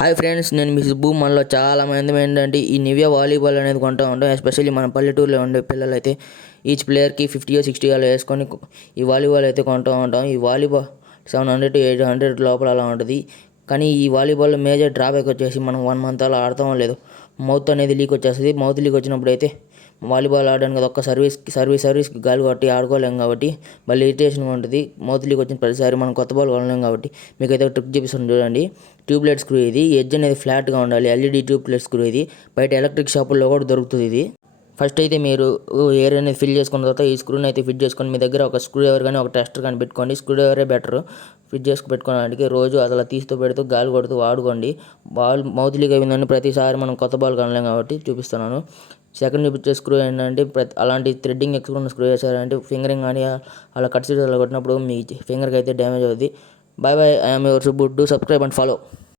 Hi friends, నేను మీ సుబ్బు. మనలో చాలా మంది ఏంటంటే ఈ నివియా వాలీబాల్ అనేది కొంటూ ఉంటాం. ఎస్పెషల్లీ మన పల్లెటూరులో ఉండే పిల్లలైతే ఈచ్ ప్లేయర్కి 50 60 అలా వేసుకొని ఈ వాలీబాల్ అయితే కొంటూ ఉంటాం. ఈ వాలీబాల్ 700 to 800 లోపల అలా ఉంటుంది. కానీ ఈ వాలీబాల్లో మేజర్ డ్రాబ్యాక్ వచ్చేసి మనం 1 month అలా ఆడతామో లేదు, మౌత్ అనేది లీక్ వచ్చేస్తుంది. మౌత్ లీక్ వచ్చినప్పుడు అయితే వాలీబాల్ ఆడడానికి ఒక్క సర్వీస్కి గాలి కొట్టి ఆడుకోలేం కాబట్టి మళ్ళీ ఇరిటేషన్గా ఉంటుంది. మౌత్ లీక్ వచ్చిన ప్రతిసారి మనం కొత్త బాల్ కొనలేం కాబట్టి మీకైతే ఒక ట్రిక్ చూపిస్తాను చూడండి. ట్యూబ్లెట్ స్క్రూ ఇది. ఎడ్జ్ అనేది ఫ్లాట్గా ఉండాలి. ఎల్ఈడి ట్యూబ్లెట్ స్క్రూ ఇది. బయట ఎలక్ట్రిక్ షాపుల్లో కూడా దొరుకుతుంది ఇది. ఫస్ట్ అయితే మీరు ఎయిర్ అనేది ఫిల్ చేసుకున్న తర్వాత ఈ స్క్రూని అయితే ఫిట్ చేసుకొని మీ దగ్గర ఒక స్క్రూ డ్రైవర్ కానీ ఒక టెస్టర్ కానీ పెట్టుకోండి. స్క్రూ డ్రైవరే బెటర్ ఫిట్ చేసుకు పెట్టుకోవడానికి. రోజు అలా తీస్తూ పెడుతూ గాలి కొడుతూ వాడుకోండి. బాల్ మౌత్ లీక్ అయిందని ప్రతిసారి మనం కొత్త బాల్ కొనలేం కాబట్టి చూపిస్తున్నాను. సెకండ్ చూపించే స్క్రూ ఏంటంటే అలాంటి థ్రెడ్డింగ్ ఎక్కువ స్క్రూ వేసారంటే ఫింగరింగ్ కానీ అలా కట్ సీట్ అలా కొట్టినప్పుడు మీ ఫింగర్కి అయితే డ్యామేజ్ అవుతుంది. Bye bye. I'm your Subbu. Do subscribe and follow.